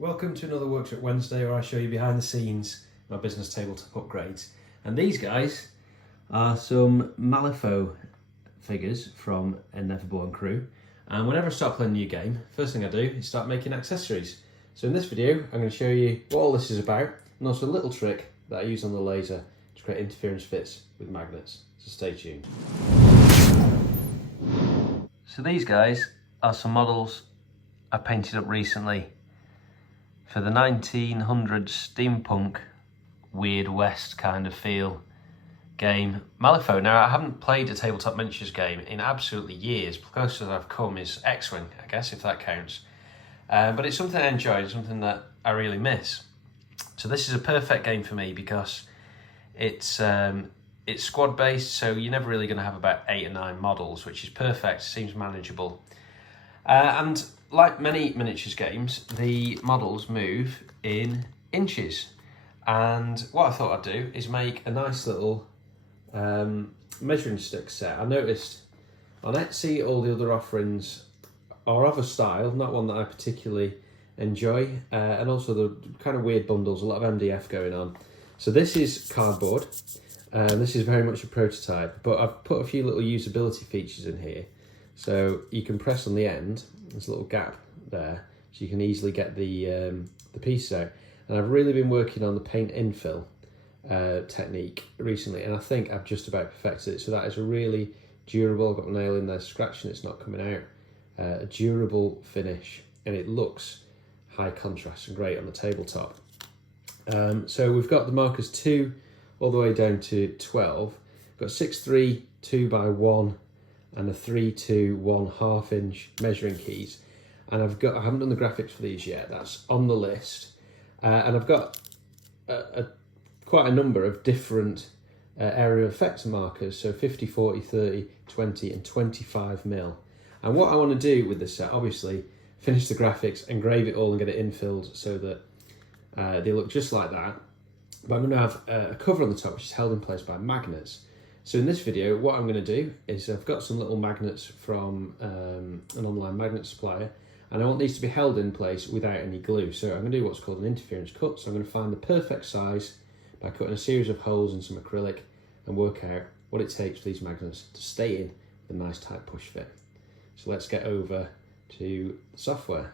Welcome to another Workshop Wednesday where I show you behind the scenes my business tabletop upgrades. And these guys are some Malifaux figures from a Neverborn crew. And whenever I start playing a new game, first thing I do is start making accessories. So in this video, I'm going to show you what all this is about, and also a little trick that I use on the laser to create interference fits with magnets. So stay tuned. So these guys are some models I painted up recently for the 1900s steampunk Weird West kind of feel game Malifaux. Now, I haven't played a tabletop miniatures game in absolutely years. The closest I've come is X-Wing, I guess, if that counts. But it's something I enjoy, it's something that I really miss. So this is a perfect game for me because it's squad based, so you're never really going to have about 8 or 9 models, which is perfect, seems manageable. And like many miniatures games, the models move in inches. And what I thought I'd do is make a nice little measuring stick set. I noticed on Etsy all the other offerings are of a style, not one that I particularly enjoy, and also the kind of weird bundles, a lot of MDF going on. So this is cardboard, and this is very much a prototype, but I've put a few little usability features in here. So you can press on the end, there's a little gap there, so you can easily get the piece out. And I've really been working on the paint infill technique recently, and I think I've just about perfected it. So that is a really durable, I've got a nail in there scratching, it's not coming out, a durable finish, and it looks high contrast and great on the tabletop. So we've got the markers 2 all the way down to 12. We've got 6'3", 2x1, and a 3'2", 1/2 inch measuring keys. And I haven't done the graphics for these yet, that's on the list. And I've got quite a number of different area of effect markers, so 50, 40, 30, 20 and 25mm. And what I want to do with this set, obviously, finish the graphics, engrave it all and get it infilled so that they look just like that. But I'm going to have a cover on the top which is held in place by magnets. So in this video, what I'm going to do is I've got some little magnets from an online magnet supplier, and I want these to be held in place without any glue. So I'm going to do what's called an interference cut. So I'm going to find the perfect size by cutting a series of holes in some acrylic and work out what it takes for these magnets to stay in with a nice tight push fit. So let's get over to the software.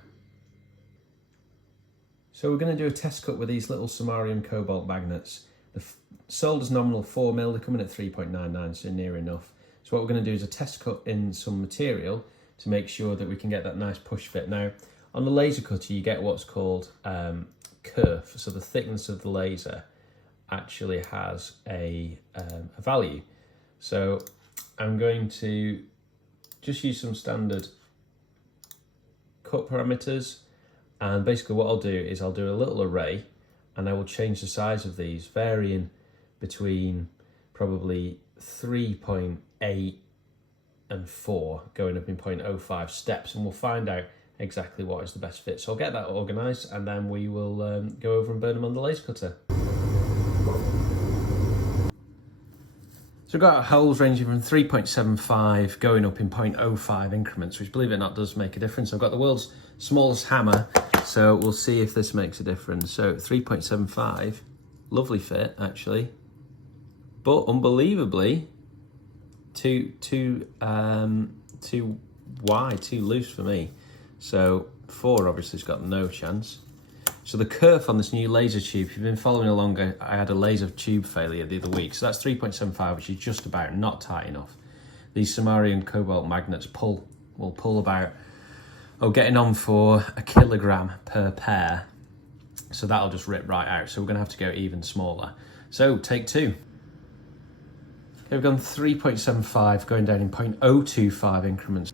So we're going to do a test cut with these little samarium cobalt magnets. The sold as nominal 4mm, they're coming at 3.99, so near enough. So what we're going to do is a test cut in some material to make sure that we can get that nice push fit. Now, on the laser cutter, you get what's called kerf, so the thickness of the laser actually has a value. So I'm going to just use some standard cut parameters, and basically what I'll do is I'll do a little array, and I will change the size of these, varying between probably 3.8 and 4, going up in 0.05 steps, and we'll find out exactly what is the best fit. So I'll get that organised, and then we will go over and burn them on the laser cutter. So we've got holes ranging from 3.75 going up in 0.05 increments, which, believe it or not, does make a difference. I've got the world's smallest hammer, so we'll see if this makes a difference. So 3.75, lovely fit actually, but unbelievably too wide, too loose for me. So 4 obviously has got no chance. So the kerf on this new laser tube, if you've been following along, I had a laser tube failure the other week. So that's 3.75, which is just about not tight enough. These samarium cobalt magnets will pull about, getting on for 1 kilogram per pair. So that'll just rip right out. So we're gonna have to go even smaller. So take 2. Okay, we've gone 3.75, going down in 0.025 increments.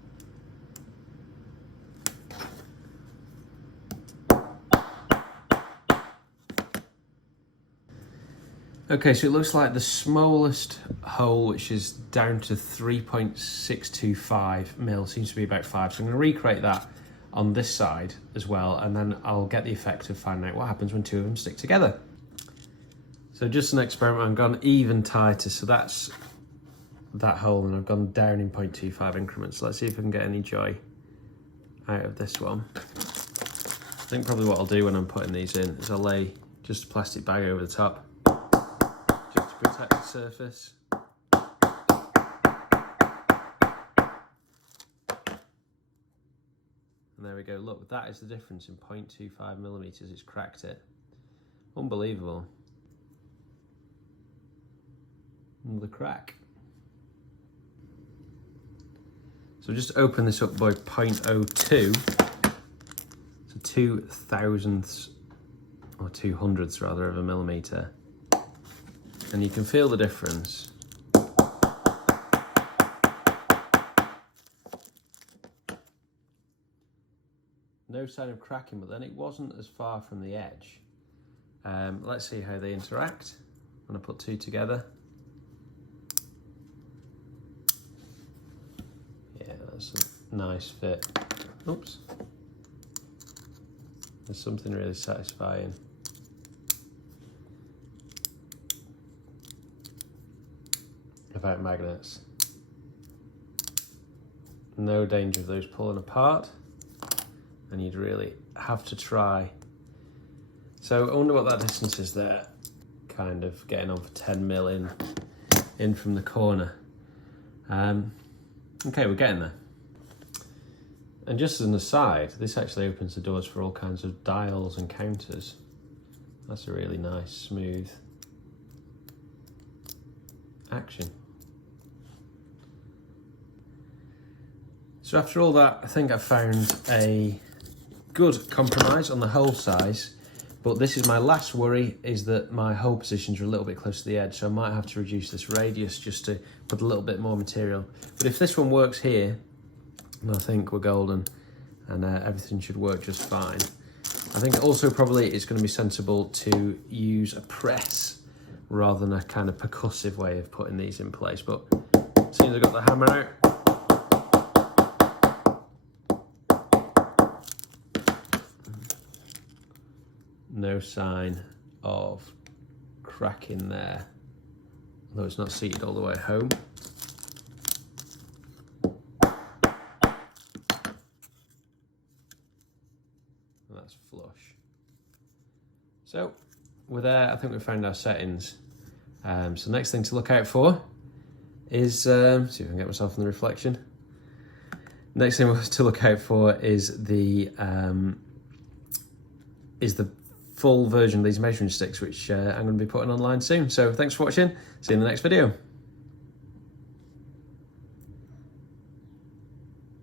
Okay, so it looks like the smallest hole, which is down to 3.625mm, seems to be about 5. So I'm going to recreate that on this side as well, and then I'll get the effect of finding out what happens when 2 of them stick together. So just an experiment, I've gone even tighter, so that's that hole, and I've gone down in 0.25 increments. Let's see if I can get any joy out of this one. think probably what I'll do when I'm putting these in is I'll lay just a plastic bag over the top just to protect the surface. And there we go, look, that is the difference in 0.25 millimeters, it's cracked it. Unbelievable. Another crack. So just open this up by 0.02, so 2/1000ths, or 200ths rather, of a millimeter. And you can feel the difference. No sign of cracking, but then it wasn't as far from the edge. Let's see how they interact when I put two together. Yeah, that's a nice fit. Oops. There's something really satisfying. About magnets. No danger of those pulling apart, and you'd really have to try. So I wonder what that distance is there, kind of getting on for 10 mil in from the corner. Okay, we're getting there. And just as an aside, this actually opens the doors for all kinds of dials and counters. That's a really nice, smooth action. So after all that, I think I found a good compromise on the hole size, but this is my last worry, is that my hole positions are a little bit close to the edge, so I might have to reduce this radius just to put a little bit more material. But if this one works here, I think we're golden, and everything should work just fine. I think also probably it's going to be sensible to use a press rather than a kind of percussive way of putting these in place. But as soon as I got the hammer out, no sign of cracking there, although it's not seated all the way home. And that's flush. So we're there. I think we've found our settings. So next thing to look out for is, see if I can get myself in the reflection. Next thing to look out for is the full version of these measuring sticks, which I'm going to be putting online soon. So thanks for watching. See you in the next video.